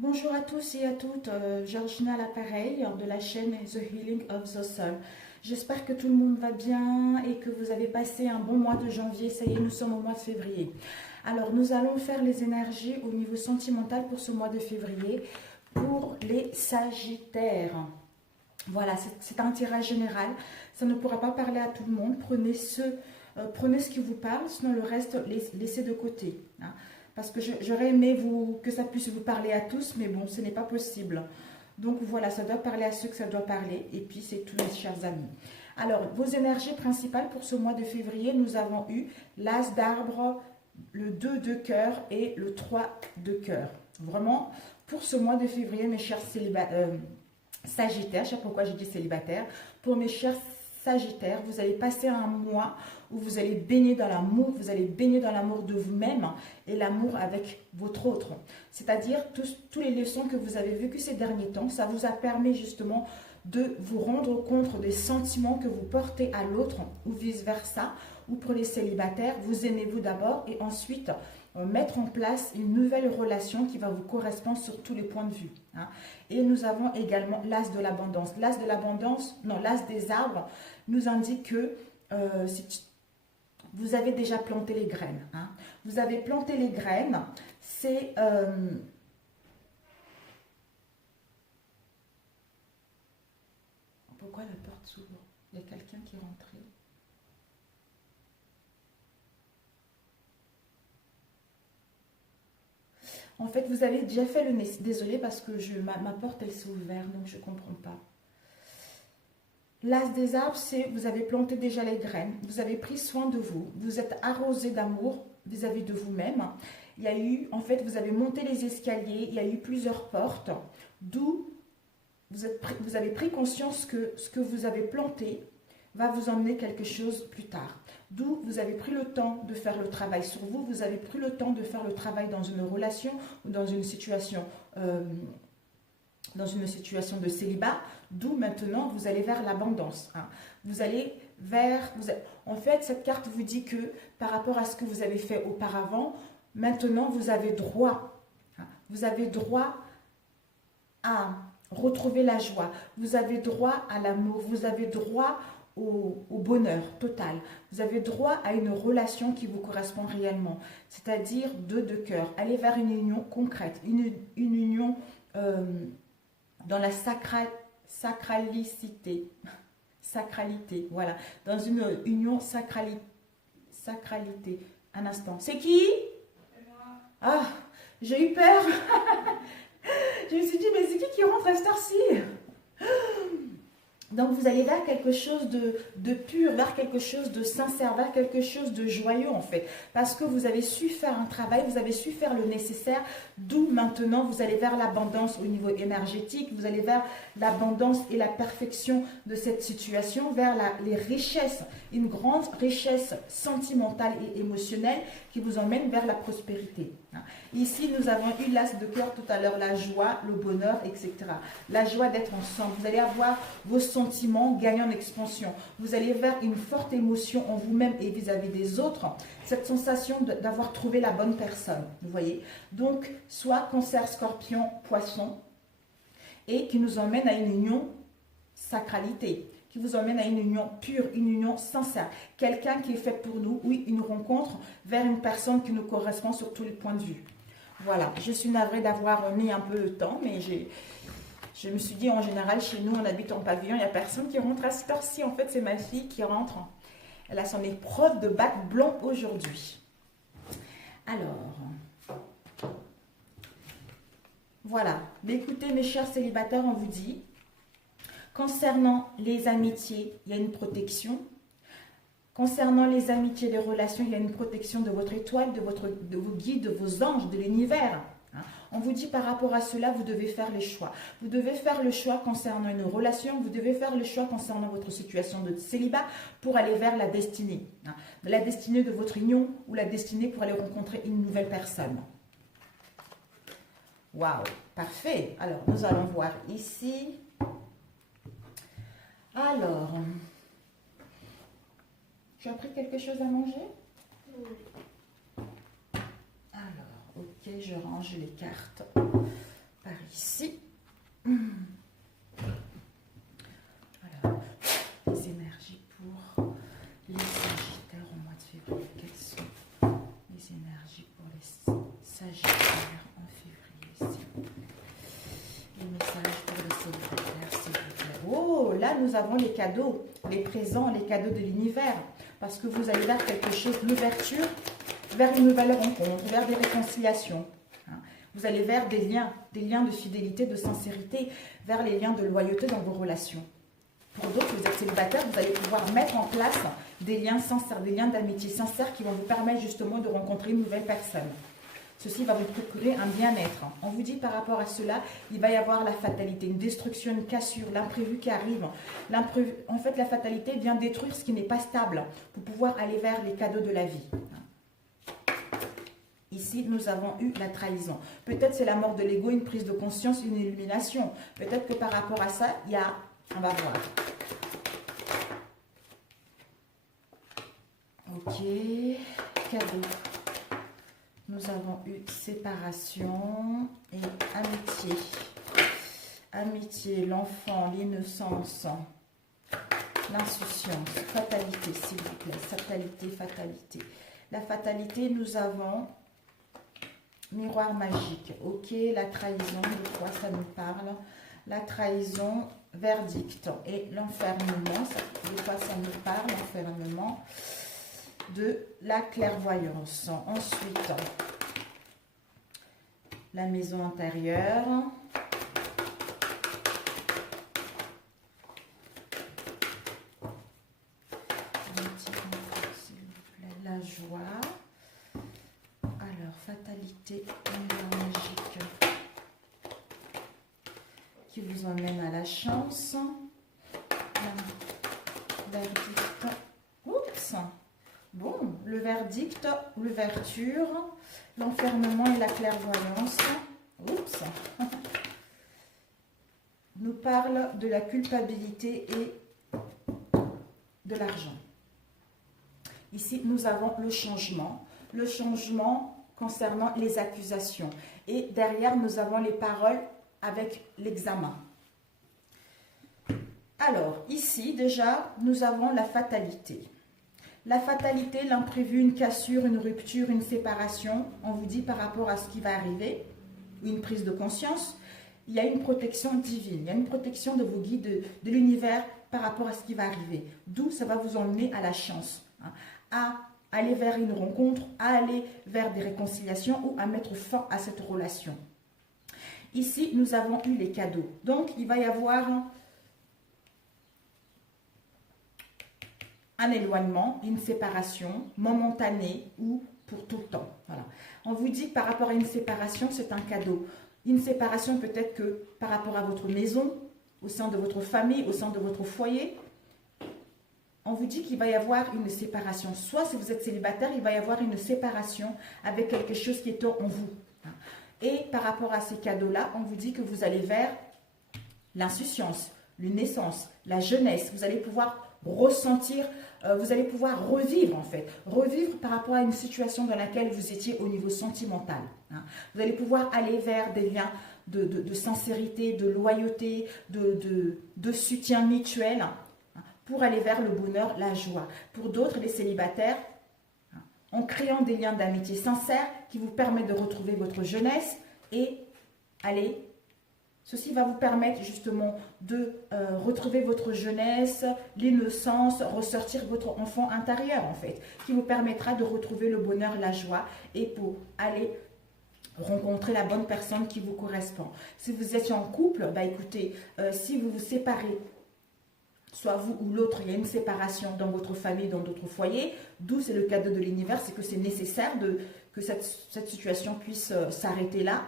Bonjour à tous et à toutes, Georgina à l'appareil de la chaîne The Healing of the Soul. J'espère que tout le monde va bien et que vous avez passé un bon mois de janvier. Ça y est, nous sommes au mois de février. Alors, nous allons faire les énergies au niveau sentimental pour ce mois de février pour les Sagittaires. Voilà, c'est un tirage général. Ça ne pourra pas parler à tout le monde. Prenez ce qui vous parle, sinon le reste, laissez de côté. Hein. Parce que j'aurais aimé que ça puisse vous parler à tous, mais bon, ce n'est pas possible. Donc voilà, ça doit parler à ceux que ça doit parler. Et puis, c'est tous mes chers amis. Alors, vos énergies principales pour ce mois de février, nous avons eu l'As d'arbre, le 2 de cœur et le 3 de cœur. Vraiment, pour ce mois de février, mes chers Sagittaires, je sais pas pourquoi j'ai dit célibataire, pour mes chers Sagittaires, vous allez passer un mois où vous allez baigner dans l'amour, vous allez baigner dans l'amour de vous-même et l'amour avec votre autre. C'est-à-dire, toutes les leçons que vous avez vécues ces derniers temps, ça vous a permis justement de vous rendre compte des sentiments que vous portez à l'autre ou vice-versa. Ou pour les célibataires, vous aimez-vous d'abord et ensuite mettre en place une nouvelle relation qui va vous correspondre sur tous les points de vue. Hein. Et nous avons également l'as de l'abondance. L'as de l'abondance, non, l'as des arbres nous indique que vous avez déjà planté les graines. Hein. Vous avez planté les graines, c'est... Pourquoi la porte s'ouvre? Il y a quelqu'un qui est rentré. En fait, vous avez déjà fait le nez. Désolée parce que ma porte, elle s'est ouverte, donc je ne comprends pas. L'as des arbres, c'est vous avez planté déjà les graines, vous avez pris soin de vous, vous êtes arrosé d'amour vis-à-vis de vous-même. Il y a eu, en fait, vous avez monté les escaliers, il y a eu plusieurs portes, d'où vous avez pris conscience que ce que vous avez planté va vous emmener quelque chose plus tard. D'où vous avez pris le temps de faire le travail sur vous, vous avez pris le temps de faire le travail dans une relation ou dans une situation de célibat, d'où maintenant vous allez vers l'abondance. Hein. Vous allez vers... En fait, cette carte vous dit que par rapport à ce que vous avez fait auparavant, maintenant vous avez droit. Hein, vous avez droit à retrouver la joie. Vous avez droit à l'amour. Vous avez droit au bonheur total. Vous avez droit à une relation qui vous correspond réellement. C'est-à-dire deux de cœur. Aller vers une union concrète. Une union... dans la sacralité, voilà, dans une union sacralité. Un instant, c'est qui? Ah, j'ai eu peur. Je me suis dit, mais c'est qui rentre à cette heure-ci? Donc vous allez vers quelque chose de pur, vers quelque chose de sincère, vers quelque chose de joyeux en fait. Parce que vous avez su faire un travail, vous avez su faire le nécessaire, d'où maintenant vous allez vers l'abondance au niveau énergétique, vous allez vers l'abondance et la perfection de cette situation, vers les richesses, une grande richesse sentimentale et émotionnelle qui vous emmène vers la prospérité. Ici, nous avons eu l'as de cœur tout à l'heure, la joie, le bonheur, etc. La joie d'être ensemble. Vous allez avoir vos sentiments gagner en expansion. Vous allez vers une forte émotion en vous-même et vis-à-vis des autres. Cette sensation d'avoir trouvé la bonne personne. Vous voyez? Donc, soit cancer, scorpion, poisson, et qui nous emmène à une union sacralité, qui vous emmène à une union pure, une union sincère. Quelqu'un qui est fait pour nous, oui, une rencontre vers une personne qui nous correspond sur tous les points de vue. Voilà, je suis navrée d'avoir mis un peu de temps, mais je me suis dit, en général, chez nous, on habite en pavillon, il n'y a personne qui rentre à cette heure-ci. En fait, c'est ma fille qui rentre. Elle a son épreuve de bac blanc aujourd'hui. Alors, voilà. Mais écoutez, mes chers célibataires, on vous dit, concernant les amitiés, il y a une protection. Concernant les amitiés, les relations, il y a une protection de votre étoile, de vos guides, de vos anges, de l'univers. On vous dit par rapport à cela, vous devez faire les choix. Vous devez faire le choix concernant une relation, vous devez faire le choix concernant votre situation de célibat pour aller vers la destinée. La destinée de votre union ou la destinée pour aller rencontrer une nouvelle personne. Waouh, parfait. Alors, nous allons voir ici. Alors, tu as pris quelque chose à manger? Oui. Alors, ok, je range les cartes. Parfait. nous avons les cadeaux, les présents, les cadeaux de l'univers. Parce que vous allez vers quelque chose, l'ouverture, vers une nouvelle rencontre, vers des réconciliations. Vous allez vers des liens de fidélité, de sincérité, vers les liens de loyauté dans vos relations. Pour d'autres, vous êtes célibataire, vous allez pouvoir mettre en place des liens sincères, des liens d'amitié sincères qui vont vous permettre justement de rencontrer une nouvelle personne. Ceci va vous procurer un bien-être. On vous dit par rapport à cela, il va y avoir la fatalité, une destruction, une cassure, l'imprévu qui arrive. En fait, la fatalité vient détruire ce qui n'est pas stable pour pouvoir aller vers les cadeaux de la vie. Ici, nous avons eu la trahison. Peut-être c'est la mort de l'ego, une prise de conscience, une illumination. Peut-être que par rapport à ça, il y a... On va voir. Ok. Cadeau. Nous avons eu séparation et amitié. Amitié, l'enfant, l'innocence, l'insouciance, fatalité, s'il vous plaît. Fatalité, fatalité. La fatalité, nous avons miroir magique. Ok, la trahison, de quoi ça nous parle? La trahison, verdict et l'enfermement. De quoi ça nous parle? L'enfermement. De la clairvoyance. Ensuite, la maison intérieure. La joie. Alors, fatalité, miroir magique qui vous emmène à la chance. La verdict. Oups! Bon, le verdict, l'ouverture, l'enfermement et la clairvoyance. Oups. Nous parle de la culpabilité et de l'argent. Ici, nous avons le changement. Le changement concernant les accusations. Et derrière, nous avons les paroles avec l'examen. Alors, ici, déjà, nous avons la fatalité. La fatalité, l'imprévu, une cassure, une rupture, une séparation, on vous dit par rapport à ce qui va arriver, une prise de conscience, il y a une protection divine, il y a une protection de vos guides, de l'univers par rapport à ce qui va arriver. D'où ça va vous emmener à la chance, à aller vers une rencontre, à aller vers des réconciliations ou à mettre fin à cette relation. Ici, nous avons eu les cadeaux. Donc, il va y avoir un éloignement, une séparation momentanée ou pour tout le temps. Voilà. On vous dit que par rapport à une séparation, c'est un cadeau. Une séparation peut-être que par rapport à votre maison, au sein de votre famille, au sein de votre foyer, on vous dit qu'il va y avoir une séparation. Soit si vous êtes célibataire, il va y avoir une séparation avec quelque chose qui est en vous. Et par rapport à ces cadeaux-là, on vous dit que vous allez vers l'insouciance, la naissance, la jeunesse. Vous allez pouvoir ressentir, vous allez pouvoir revivre en fait. Revivre par rapport à une situation dans laquelle vous étiez au niveau sentimental. Vous allez pouvoir aller vers des liens de sincérité, de loyauté, de soutien mutuel pour aller vers le bonheur, la joie. Pour d'autres, les célibataires, en créant des liens d'amitié sincères qui vous permettent de retrouver votre jeunesse et aller. Ceci va vous permettre justement de retrouver votre jeunesse, l'innocence, ressortir votre enfant intérieur en fait, qui vous permettra de retrouver le bonheur, la joie et pour aller rencontrer la bonne personne qui vous correspond. Si vous êtes en couple, bah écoutez, si vous vous séparez, soit vous ou l'autre, il y a une séparation dans votre famille, dans votre foyer, d'où c'est le cadeau de l'univers, c'est que c'est nécessaire que cette situation puisse s'arrêter là,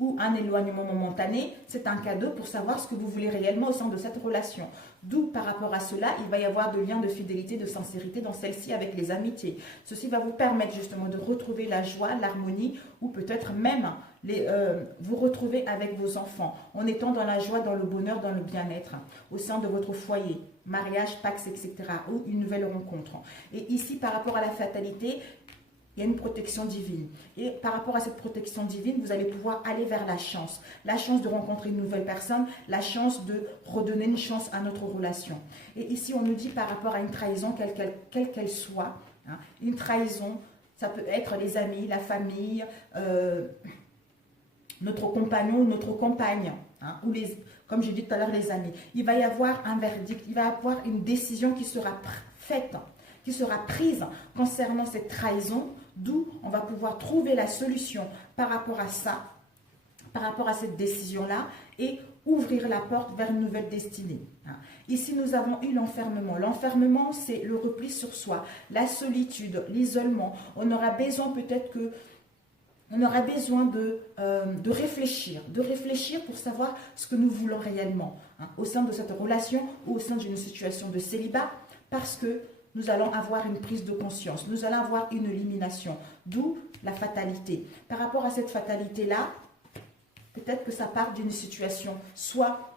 ou un éloignement momentané, c'est un cadeau pour savoir ce que vous voulez réellement au sein de cette relation. D'où, par rapport à cela, il va y avoir de liens de fidélité, de sincérité dans celle-ci avec les amitiés. Ceci va vous permettre justement de retrouver la joie, l'harmonie, ou peut-être même vous retrouver avec vos enfants, en étant dans la joie, dans le bonheur, dans le bien-être, au sein de votre foyer, mariage, pax, etc., ou une nouvelle rencontre. Et ici, par rapport à la fatalité, il y a une protection divine. Et par rapport à cette protection divine, vous allez pouvoir aller vers la chance. La chance de rencontrer une nouvelle personne, la chance de redonner une chance à notre relation. Et ici, on nous dit par rapport à une trahison, quelle qu'elle soit, une trahison, ça peut être les amis, la famille, notre compagnon, notre compagne. hein, ou comme j'ai dit tout à l'heure, les amis. Il va y avoir un verdict, il va y avoir une décision qui sera faite, qui sera prise concernant cette trahison, d'où on va pouvoir trouver la solution par rapport à ça, par rapport à cette décision-là, et ouvrir la porte vers une nouvelle destinée. Ici, nous avons eu l'enfermement. L'enfermement, c'est le repli sur soi, la solitude, l'isolement. On aura besoin peut-être que... On aura besoin de réfléchir pour savoir ce que nous voulons réellement, hein, au sein de cette relation ou au sein d'une situation de célibat, parce que nous allons avoir une prise de conscience, nous allons avoir une élimination, d'où la fatalité. Par rapport à cette fatalité-là, peut-être que ça part d'une situation, soit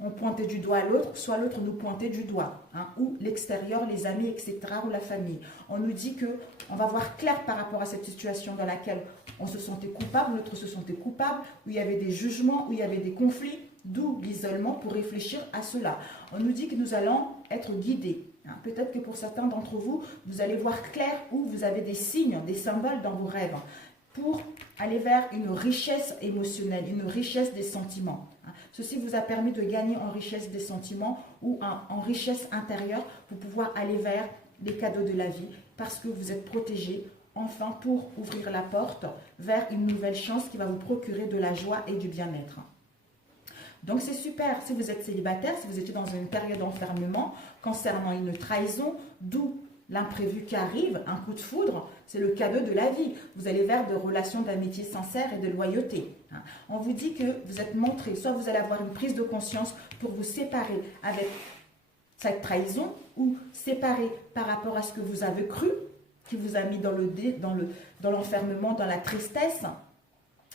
on pointait du doigt à l'autre, soit l'autre nous pointait du doigt, hein, ou l'extérieur, les amis, etc., ou la famille. On nous dit qu'on va voir clair par rapport à cette situation dans laquelle on se sentait coupable, l'autre se sentait coupable, où il y avait des jugements, où il y avait des conflits, d'où l'isolement pour réfléchir à cela. On nous dit que nous allons être guidés. Hein. Peut-être que pour certains d'entre vous, vous allez voir clair où vous avez des signes, des symboles dans vos rêves, pour aller vers une richesse émotionnelle, une richesse des sentiments. Ceci vous a permis de gagner en richesse des sentiments ou en richesse intérieure pour pouvoir aller vers les cadeaux de la vie parce que vous êtes protégé, enfin pour ouvrir la porte vers une nouvelle chance qui va vous procurer de la joie et du bien-être. Donc c'est super, si vous êtes célibataire, si vous étiez dans une période d'enfermement concernant une trahison, d'où l'imprévu qui arrive, un coup de foudre, c'est le cadeau de la vie. Vous allez vers de relations d'amitié sincère et de loyauté. On vous dit que vous êtes montré, soit vous allez avoir une prise de conscience pour vous séparer avec cette trahison ou séparer par rapport à ce que vous avez cru, qui vous a mis dans l'enfermement, dans la tristesse.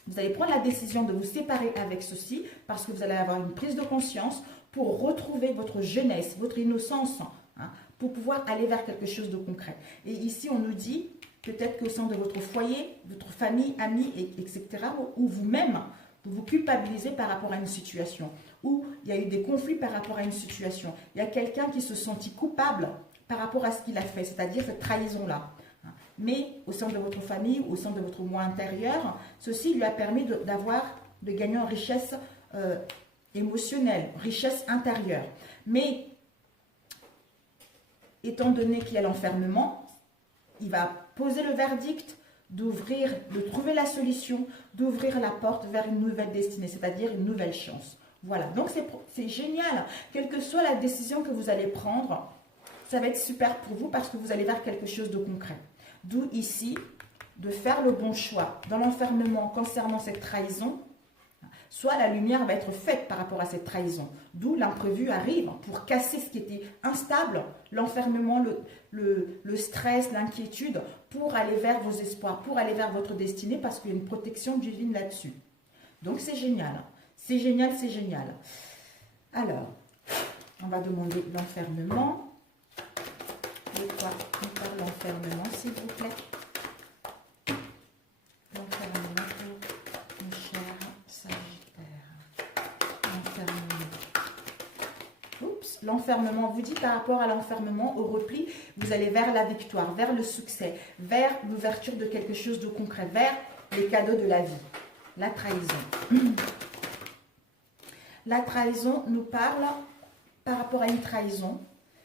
Vous allez prendre la décision de vous séparer avec ceci parce que vous allez avoir une prise de conscience pour retrouver votre jeunesse, votre innocence, hein, pour pouvoir aller vers quelque chose de concret. Et ici, on nous dit, peut-être qu'au sein de votre foyer, votre famille, amis, etc., ou vous-même, vous vous culpabilisez par rapport à une situation, ou il y a eu des conflits par rapport à une situation. Il y a quelqu'un qui se sentit coupable par rapport à ce qu'il a fait, c'est-à-dire cette trahison-là. Mais au sein de votre famille, au sein de votre moi intérieur, ceci lui a permis de gagner en richesse émotionnelle, richesse intérieure. Mais étant donné qu'il y a l'enfermement, il va poser le verdict de trouver la solution, d'ouvrir la porte vers une nouvelle destinée, c'est-à-dire une nouvelle chance. Voilà, donc c'est génial. Quelle que soit la décision que vous allez prendre, ça va être super pour vous parce que vous allez vers quelque chose de concret. D'où ici, de faire le bon choix dans l'enfermement concernant cette trahison, soit la lumière va être faite par rapport à cette trahison. D'où l'imprévu arrive pour casser ce qui était instable, l'enfermement, le stress, l'inquiétude, pour aller vers vos espoirs, pour aller vers votre destinée, parce qu'il y a une protection divine là-dessus. Donc c'est génial. C'est génial, c'est génial. Alors, on va demander l'enfermement. De quoi on parle l'enfermement, s'il vous plaît? L'enfermement pour mon cher Sagittaire. L'enfermement. Oups, l'enfermement. Vous dit par rapport à l'enfermement, au repli, vous allez vers la victoire, vers le succès, vers l'ouverture de quelque chose de concret, vers les cadeaux de la vie. La trahison. La trahison nous parle par rapport à une trahison.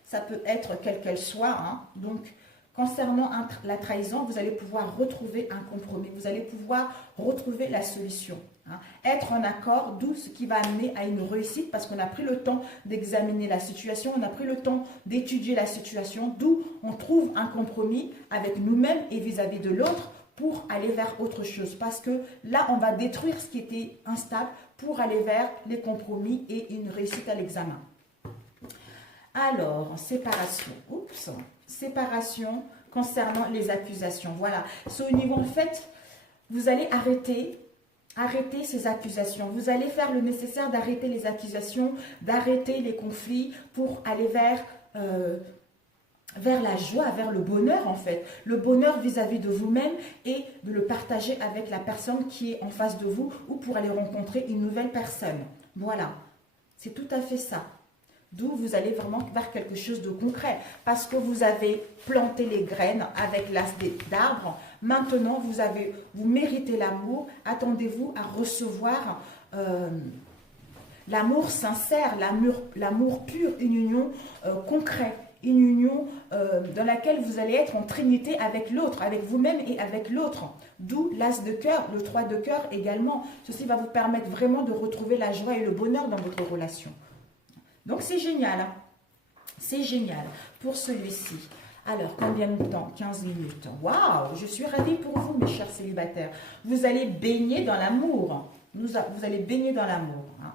Ça peut être quelle qu'elle soit. Hein. Donc, concernant la trahison, vous allez pouvoir retrouver un compromis. Vous allez pouvoir retrouver la solution. Hein. Être en accord, d'où ce qui va amener à une réussite parce qu'on a pris le temps d'examiner la situation, on a pris le temps d'étudier la situation, d'où on trouve un compromis avec nous-mêmes et vis-à-vis de l'autre pour aller vers autre chose. Parce que là, on va détruire ce qui était instable pour aller vers les compromis et une réussite à l'examen. Alors, séparation. Oups. Séparation concernant les accusations. Voilà. C'est au niveau, en fait, vous allez arrêter ces accusations. Vous allez faire le nécessaire d'arrêter les accusations, d'arrêter les conflits pour aller vers la joie, vers le bonheur en fait. Le bonheur vis-à-vis de vous-même et de le partager avec la personne qui est en face de vous ou pour aller rencontrer une nouvelle personne. Voilà. C'est tout à fait ça. D'où vous allez vraiment vers quelque chose de concret. Parce que vous avez planté les graines avec l'as d'arbre. Maintenant, vous méritez l'amour. Attendez-vous à recevoir l'amour sincère, l'amour pur, une union concrète, une union dans laquelle vous allez être en trinité avec l'autre, avec vous-même et avec l'autre. D'où l'as de cœur, le 3 de cœur également. Ceci va vous permettre vraiment de retrouver la joie et le bonheur dans votre relation. Donc c'est génial, hein? C'est génial pour celui-ci. Alors, combien de temps? 15 minutes. Waouh, je suis ravie pour vous, mes chers célibataires. Vous allez baigner dans l'amour. Vous allez baigner dans l'amour. Hein.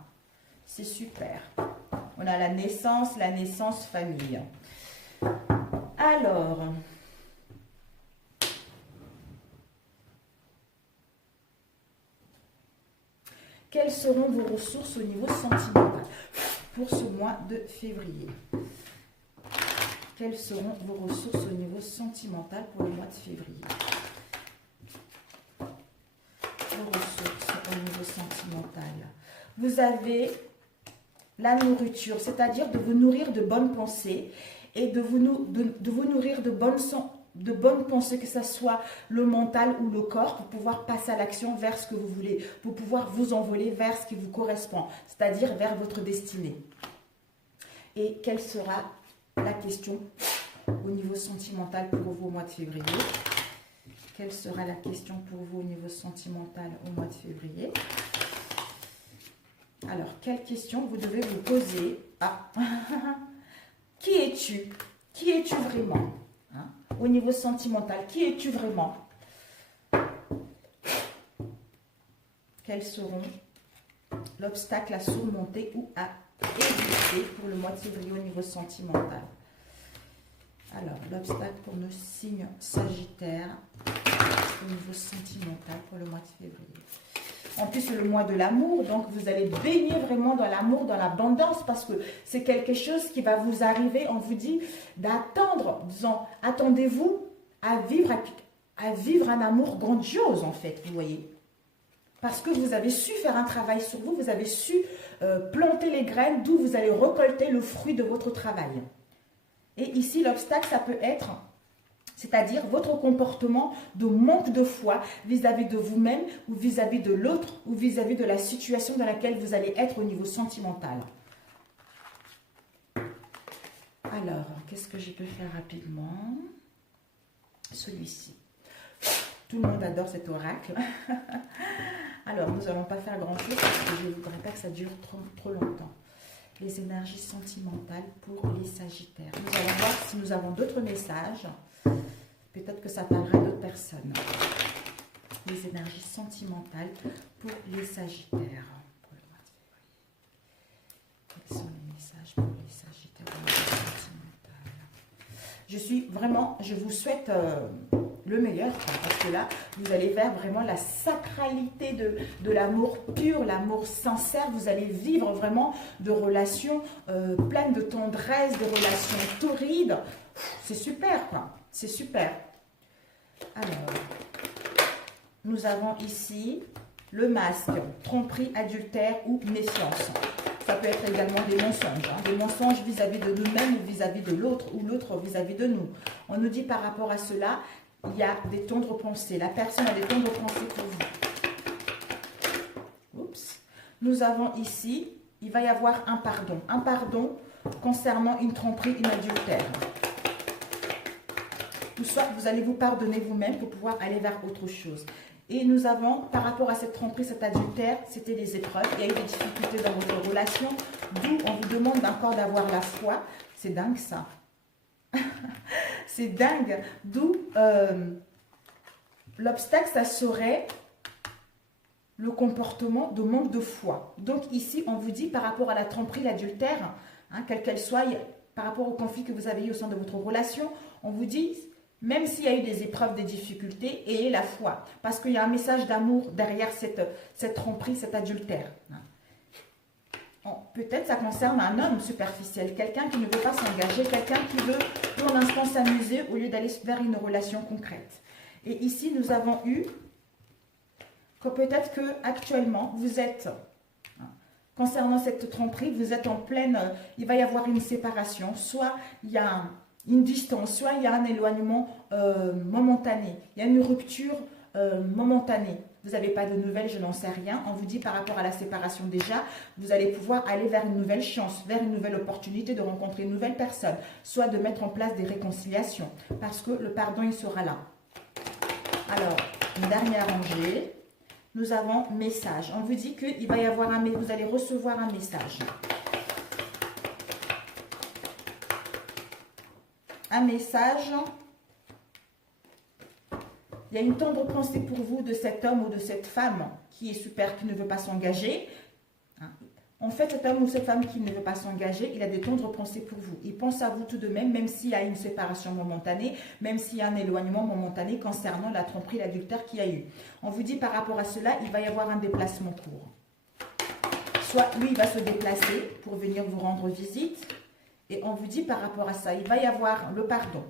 C'est super. On a la naissance famille. Alors, quelles seront vos ressources au niveau sentimental pour ce mois de février? Quelles seront vos ressources au niveau sentimental pour le mois de février? Vos ressources au niveau sentimental. Vous avez la nourriture, c'est-à-dire de vous nourrir de bonnes pensées et de vous nourrir de bonnes pensées, que ce soit le mental ou le corps, pour pouvoir passer à l'action vers ce que vous voulez, pour pouvoir vous envoler vers ce qui vous correspond, c'est-à-dire vers votre destinée. Et quelle sera la question au niveau sentimental pour vous au mois de février? Quelle sera la question pour vous au niveau sentimental au mois de février? Alors, quelle question vous devez vous poser? Ah, qui es-tu? Qui es-tu vraiment? Hein? Au niveau sentimental, qui es-tu vraiment? Quels seront l'obstacle à surmonter ou à éviter pour le mois de février au niveau sentimental? Alors, l'obstacle pour nos signes sagittaires au niveau sentimental pour le mois de février. En plus, c'est le mois de l'amour, donc vous allez baigner vraiment dans l'amour, dans l'abondance, parce que c'est quelque chose qui va vous arriver. On vous dit d'attendre, disons, attendez-vous à vivre un amour grandiose, en fait, vous voyez. Parce que vous avez su faire un travail sur vous, vous avez su planter les graines, d'où vous allez récolter le fruit de votre travail. Et ici, l'obstacle, ça peut être, c'est-à-dire votre comportement de manque de foi vis-à-vis de vous-même ou vis-à-vis de l'autre ou vis-à-vis de la situation dans laquelle vous allez être au niveau sentimental. Alors, qu'est-ce que je peux faire rapidement? Celui-ci. Tout le monde adore cet oracle. Alors, nous n'allons pas faire grand-chose parce que je ne voudrais pas que ça dure trop longtemps. Les énergies sentimentales pour les Sagittaires. Nous allons voir si nous avons d'autres messages. Peut-être que ça parlera d'autres personnes. Les énergies sentimentales pour les Sagittaires. Pour le mois de février. Quels sont les messages pour les Sagittaires au niveau sentimental? Je vous souhaite le meilleur, parce que là, vous allez vers vraiment la sacralité de l'amour pur, l'amour sincère. Vous allez vivre vraiment de relations pleines de tendresse, de relations torrides. C'est super, quoi. C'est super. Alors, nous avons ici le masque, tromperie, adultère ou méfiance. Ça peut être également des mensonges, hein, des mensonges vis-à-vis de nous-mêmes ou vis-à-vis de l'autre ou l'autre vis-à-vis de nous. On nous dit par rapport à cela, il y a des tendres pensées. La personne a des tendres pensées pour vous. Oups. Nous avons ici, il va y avoir un pardon. Un pardon concernant une tromperie, une adultère. Ou soit vous allez vous pardonner vous-même pour pouvoir aller vers autre chose. Et nous avons, par rapport à cette tromperie, cet adultère, c'était des épreuves. Il y a eu des difficultés dans votre relation, d'où on vous demande encore d'avoir la foi. C'est dingue ça. C'est dingue. D'où l'obstacle, ça serait le comportement de manque de foi. Donc ici, on vous dit par rapport à la tromperie, l'adultère, hein, quelle qu'elle soit, par rapport au conflit que vous avez eu au sein de votre relation, on vous dit... Même s'il y a eu des épreuves, des difficultés, ayez la foi. Parce qu'il y a un message d'amour derrière cette tromperie, cet adultère. Peut-être ça concerne un homme superficiel, quelqu'un qui ne veut pas s'engager, quelqu'un qui veut pour l'instant s'amuser au lieu d'aller vers une relation concrète. Et ici, nous avons eu que peut-être que actuellement vous êtes, concernant cette tromperie, vous êtes en pleine, il va y avoir une séparation, soit il y a une distance, soit il y a un éloignement momentané, il y a une rupture momentanée. vous n'avez pas de nouvelles, je n'en sais rien. On vous dit par rapport à la séparation déjà, vous allez pouvoir aller vers une nouvelle chance, vers une nouvelle opportunité de rencontrer une nouvelle personne, soit de mettre en place des réconciliations, parce que le pardon, il sera là. Alors, une dernière rangée, nous avons message. On vous dit qu'il va y avoir vous allez recevoir un message. Un message. Il y a une tendre pensée pour vous de cet homme ou de cette femme qui est super, qui ne veut pas s'engager. En fait, cet homme ou cette femme qui ne veut pas s'engager, il a des tendres pensées pour vous. Il pense à vous tout de même s'il y a une séparation momentanée, même s'il y a un éloignement momentané concernant la tromperie, l'adultère qu'il y a eu. On vous dit par rapport à cela, il va y avoir un déplacement court. Soit lui, il va se déplacer pour venir vous rendre visite. Et on vous dit par rapport à ça, il va y avoir le pardon.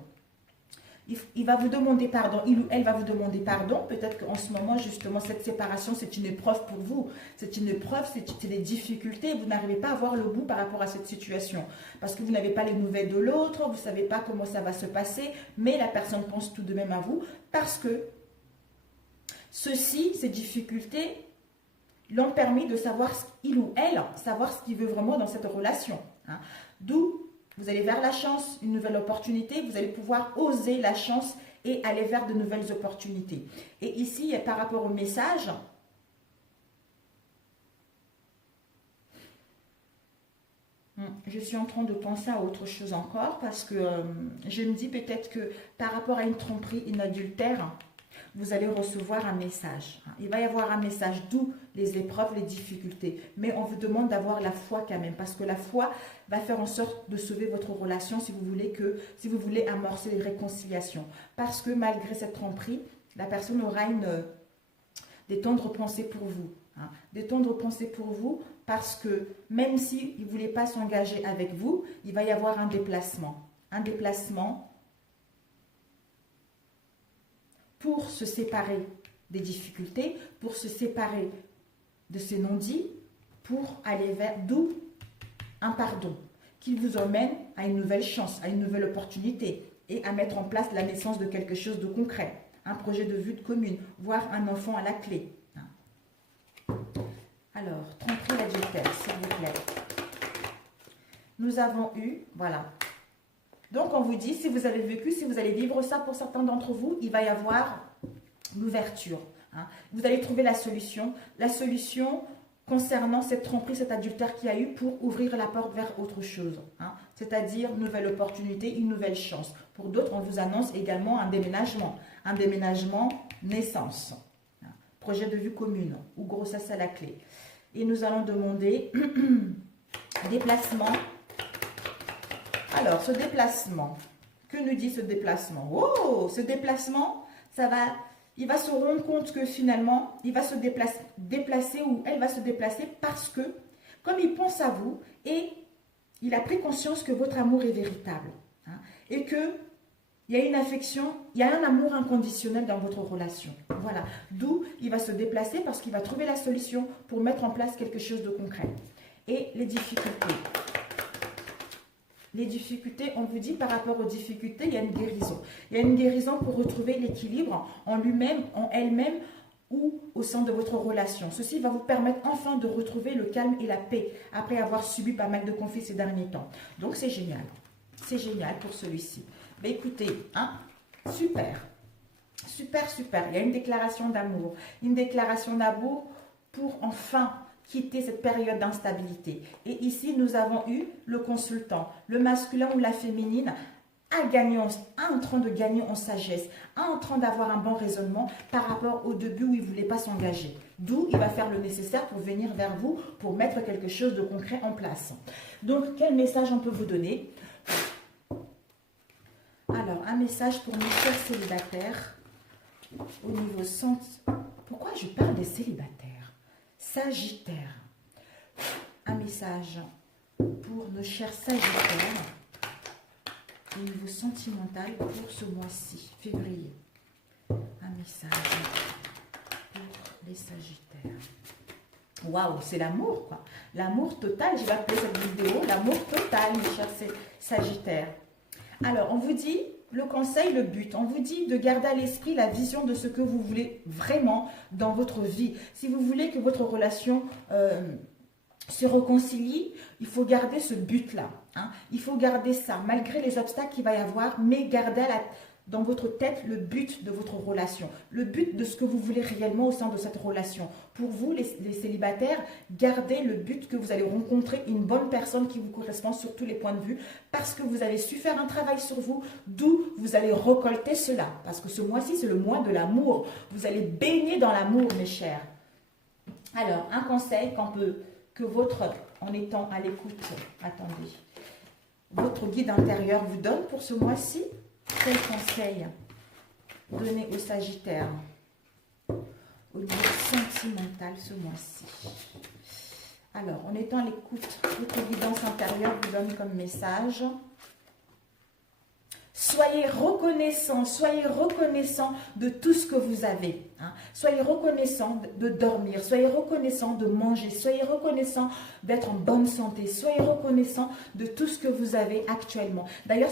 Il va vous demander pardon, il ou elle va vous demander pardon. Peut-être qu'en ce moment, justement, cette séparation, c'est une épreuve pour vous. C'est une épreuve, c'est des difficultés. Vous n'arrivez pas à voir le bout par rapport à cette situation. Parce que vous n'avez pas les nouvelles de l'autre, vous ne savez pas comment ça va se passer. Mais la personne pense tout de même à vous. Parce que ces difficultés, l'ont permis de savoir, il ou elle, savoir ce qu'il veut vraiment dans cette relation. D'où vous allez vers la chance, une nouvelle opportunité, vous allez pouvoir oser la chance et aller vers de nouvelles opportunités. Et ici, par rapport au message, je suis en train de penser à autre chose encore parce que je me dis peut-être que par rapport à une tromperie, une adultère, vous allez recevoir un message. Il va y avoir un message, d'où les épreuves, les difficultés. Mais on vous demande d'avoir la foi quand même, parce que la foi va faire en sorte de sauver votre relation si vous voulez amorcer les réconciliations. Parce que malgré cette tromperie, la personne aura des tendres pensées pour vous. Des tendres pensées pour vous, parce que même s'il ne voulait pas s'engager avec vous, il va y avoir un déplacement. Un déplacement pour se séparer des difficultés, pour se séparer de ces non-dits, pour aller vers d'où un pardon, qui vous emmène à une nouvelle chance, à une nouvelle opportunité et à mettre en place la naissance de quelque chose de concret, un projet de vue de commune, voire un enfant à la clé. Alors, tromperie l'adultère, s'il vous plaît. Nous avons eu, voilà. Donc, on vous dit, si vous avez vécu, si vous allez vivre ça pour certains d'entre vous, il va y avoir l'ouverture. Vous allez trouver la solution concernant cette tromperie, cet adultère qu'il y a eu pour ouvrir la porte vers autre chose. C'est-à-dire une nouvelle opportunité, une nouvelle chance. Pour d'autres, on vous annonce également un déménagement. Un déménagement naissance. Projet de vue commune ou grossesse à la clé. Et nous allons demander déplacement. Alors, ce déplacement, que nous dit ce déplacement? Oh, ce déplacement, il va se rendre compte que finalement, il va se déplacer ou elle va se déplacer parce que, comme il pense à vous, et il a pris conscience que votre amour est véritable. Et qu'il y a une affection, il y a un amour inconditionnel dans votre relation. Voilà. D'où il va se déplacer parce qu'il va trouver la solution pour mettre en place quelque chose de concret. Et les difficultés. Les difficultés, on vous dit par rapport aux difficultés, il y a une guérison. Il y a une guérison pour retrouver l'équilibre en lui-même, en elle-même ou au sein de votre relation. Ceci va vous permettre enfin de retrouver le calme et la paix après avoir subi pas mal de conflits ces derniers temps. Donc c'est génial. C'est génial pour celui-ci. Mais écoutez, super. Super, super. Il y a une déclaration d'amour. Une déclaration d'amour pour enfin quitter cette période d'instabilité. Et ici, nous avons eu le consultant, le masculin ou la féminine, en train de gagner en sagesse, en train d'avoir un bon raisonnement par rapport au début où il ne voulait pas s'engager. D'où il va faire le nécessaire pour venir vers vous, pour mettre quelque chose de concret en place. Donc, quel message on peut vous donner? Alors, un message pour nos chers célibataires au niveau sens. Pourquoi je parle des célibataires? Sagittaire. Un message pour nos chers Sagittaires au niveau sentimental pour ce mois-ci, février. Un message pour les Sagittaires. Waouh, c'est l'amour, quoi. L'amour total, je vais appeler cette vidéo l'amour total, mes chers Sagittaires. Alors, on vous dit, le conseil, le but, on vous dit de garder à l'esprit la vision de ce que vous voulez vraiment dans votre vie. Si vous voulez que votre relation se réconcilie, il faut garder ce but-là. Hein. Il faut garder ça, malgré les obstacles qu'il va y avoir, mais garder dans votre tête le but de votre relation, le but de ce que vous voulez réellement au sein de cette relation. Pour vous, les célibataires, gardez le but que vous allez rencontrer une bonne personne qui vous correspond sur tous les points de vue, parce que vous avez su faire un travail sur vous, d'où vous allez récolter cela. Parce que ce mois-ci, c'est le mois de l'amour. Vous allez baigner dans l'amour, mes chers. Alors, un conseil en étant à l'écoute, attendez, votre guide intérieur vous donne pour ce mois-ci. Quel conseil donner au Sagittaire au niveau sentimental ce mois-ci? Alors, en étant à l'écoute, votre guidance intérieure vous donne comme message: soyez reconnaissant de tout ce que vous avez. Hein. Soyez reconnaissant de dormir, soyez reconnaissant de manger, soyez reconnaissant d'être en bonne santé, soyez reconnaissant de tout ce que vous avez actuellement. D'ailleurs,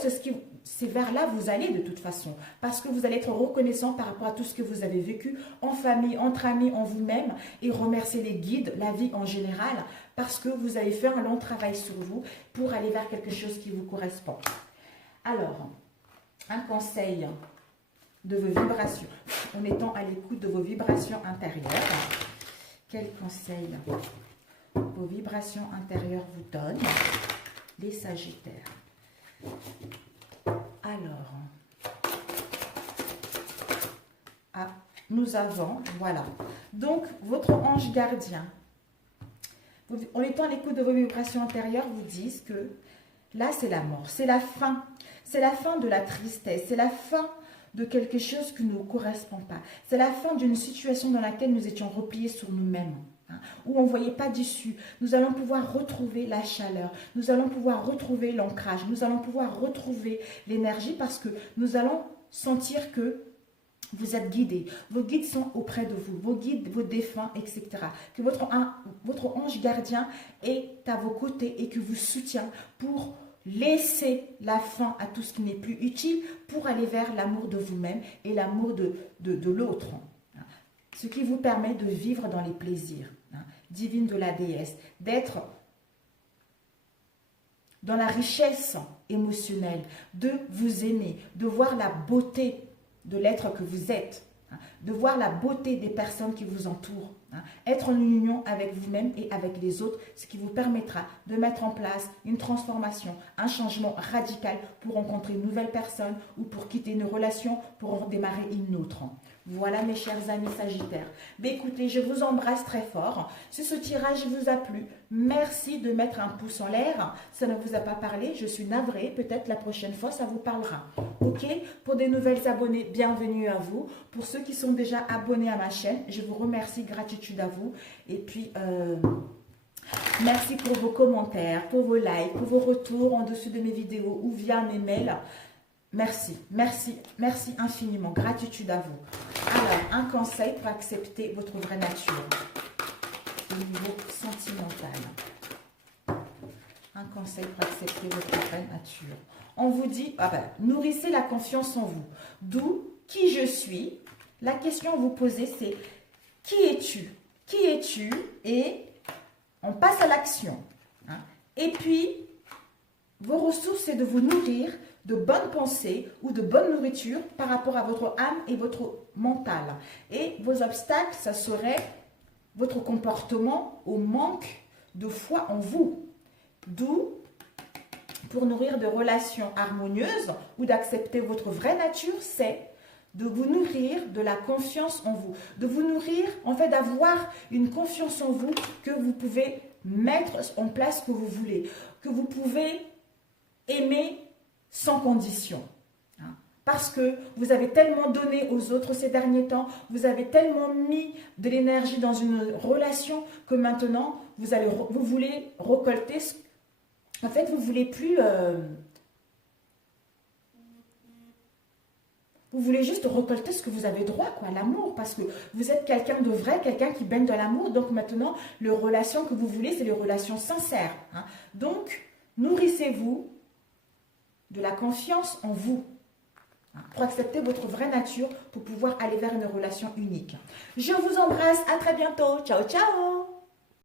c'est vers là vous allez de toute façon, parce que vous allez être reconnaissant par rapport à tout ce que vous avez vécu en famille, entre amis, en vous-même, et remercier les guides, la vie en général, parce que vous avez fait un long travail sur vous pour aller vers quelque chose qui vous correspond. Alors, un conseil de vos vibrations, en étant à l'écoute de vos vibrations intérieures. Quel conseil vos vibrations intérieures vous donnent, les Sagittaires? Alors, nous avons, voilà, donc votre ange gardien, en étant à l'écoute de vos vibrations intérieures, vous disent que là, c'est la mort, c'est la fin. C'est la fin de la tristesse, c'est la fin de quelque chose qui ne nous correspond pas. C'est la fin d'une situation dans laquelle nous étions repliés sur nous-mêmes, hein, où on ne voyait pas d'issue. Nous allons pouvoir retrouver la chaleur, nous allons pouvoir retrouver l'ancrage, nous allons pouvoir retrouver l'énergie parce que nous allons sentir que vous êtes guidés, vos guides sont auprès de vous, vos guides, vos défunts, etc. Que votre ange gardien est à vos côtés et que vous soutient pour laisser la fin à tout ce qui n'est plus utile pour aller vers l'amour de vous-même et l'amour de l'autre. Ce qui vous permet de vivre dans les plaisirs divines de la déesse, d'être dans la richesse émotionnelle, de vous aimer, de voir la beauté de l'être que vous êtes, de voir la beauté des personnes qui vous entourent, être en union avec vous-même et avec les autres, ce qui vous permettra de mettre en place une transformation, un changement radical pour rencontrer une nouvelle personne ou pour quitter une relation, pour en démarrer une autre. Voilà mes chers amis Sagittaires. Mais écoutez, je vous embrasse très fort. Si ce tirage vous a plu, merci de mettre un pouce en l'air. Ça ne vous a pas parlé, je suis navrée. Peut-être la prochaine fois, ça vous parlera. Ok? Pour des nouvelles abonnés, bienvenue à vous. Pour ceux qui sont déjà abonnés à ma chaîne, je vous remercie, gratitude à vous. Et puis, merci pour vos commentaires, pour vos likes, pour vos retours en dessous de mes vidéos ou via mes mails. Merci, merci, merci infiniment. Gratitude à vous. Alors, un conseil pour accepter votre vraie nature au niveau sentimental. Un conseil pour accepter votre vraie nature. On vous dit, nourrissez la confiance en vous. D'où qui je suis. La question à vous poser, c'est qui es-tu? Qui es-tu? Et on passe à l'action. Et puis, vos ressources, c'est de vous nourrir de bonnes pensées ou de bonne nourriture par rapport à votre âme et votre mental. Et vos obstacles, ça serait votre comportement au manque de foi en vous. D'où, pour nourrir de relations harmonieuses ou d'accepter votre vraie nature, c'est de vous nourrir de la confiance en vous. De vous nourrir, en fait, d'avoir une confiance en vous que vous pouvez mettre en place ce que vous voulez. Que vous pouvez aimer sans condition. Parce que vous avez tellement donné aux autres ces derniers temps, vous avez tellement mis de l'énergie dans une relation que maintenant, vous voulez récolter. En fait, vous voulez plus... vous voulez juste récolter ce que vous avez droit, quoi, l'amour, parce que vous êtes quelqu'un de vrai, quelqu'un qui baigne dans l'amour. Donc maintenant, les relations que vous voulez, c'est les relations sincères. Donc, nourrissez-vous de la confiance en vous. pour accepter votre vraie nature, pour pouvoir aller vers une relation unique. Je vous embrasse, à très bientôt. Ciao, ciao!